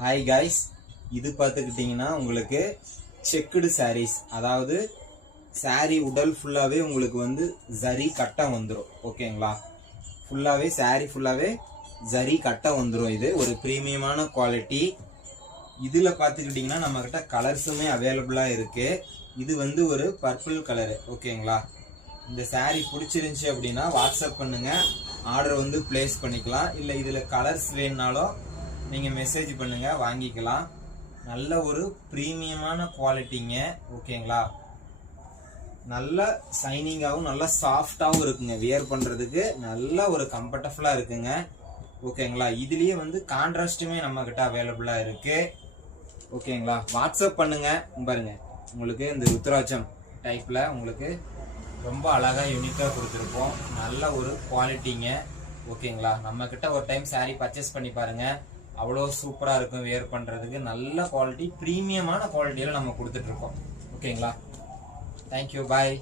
Hi guys, இது பார்த்துக்கிட்டிங்கன்னா உங்களுக்கு செக்குடு சாரீஸ், அதாவது சாரீ உடல் ஃபுல்லாகவே உங்களுக்கு வந்து ஜரி கட்டை வந்துடும். ஓகேங்களா, ஃபுல்லாகவே சாரீ ஃபுல்லாகவே ஜரி கட்டை வந்துடும். இது ஒரு ப்ரீமியமான குவாலிட்டி. இதில் பார்த்துக்கிட்டிங்கன்னா நம்மக்கிட்ட கலர்ஸுமே அவைலபிளாக இருக்குது. இது வந்து ஒரு பர்பிள் கலரு. ஓகேங்களா, இந்த சாரீ பிடிச்சிருந்துச்சி அப்படின்னா வாட்ஸ்அப் பண்ணுங்கள், ஆர்டர் வந்து பிளேஸ் பண்ணிக்கலாம். இல்லை இதில் கலர்ஸ் வேணுனாலும் நீங்கள் மெசேஜ் பண்ணுங்கள், வாங்கிக்கலாம். நல்ல ஒரு ப்ரீமியமான குவாலிட்டிங்க. ஓகேங்களா, நல்ல சைனிங்காகவும் நல்ல சாஃப்டாகவும் இருக்குங்க. வியர் பண்ணுறதுக்கு நல்ல ஒரு கம்ஃபர்டபுளாக இருக்குங்க. ஓகேங்களா, இதுலேயே வந்து கான்ட்ராஸ்ட்டுமே நம்மக்கிட்ட அவைலபிளாக இருக்குது. ஓகேங்களா, வாட்ஸ்அப் பண்ணுங்கள். பாருங்க, உங்களுக்கு இந்த ருத்ராட்சம் டைப்பில் உங்களுக்கு ரொம்ப அழகாக யூனிக்காக கொடுத்துருப்போம். நல்ல ஒரு குவாலிட்டிங்க. ஓகேங்களா, நம்மக்கிட்ட ஒரு டைம் சாரீ பர்ச்சேஸ் பண்ணி பாருங்கள், அவ்வளோ சூப்பராக இருக்கும். வியர் பண்ணுறதுக்கு நல்ல குவாலிட்டி, ப்ரீமியமான குவாலிட்டியில் நம்ம கொடுத்துட்ருக்கோம். ஓகேங்களா, தேங்க்யூ, பாய்.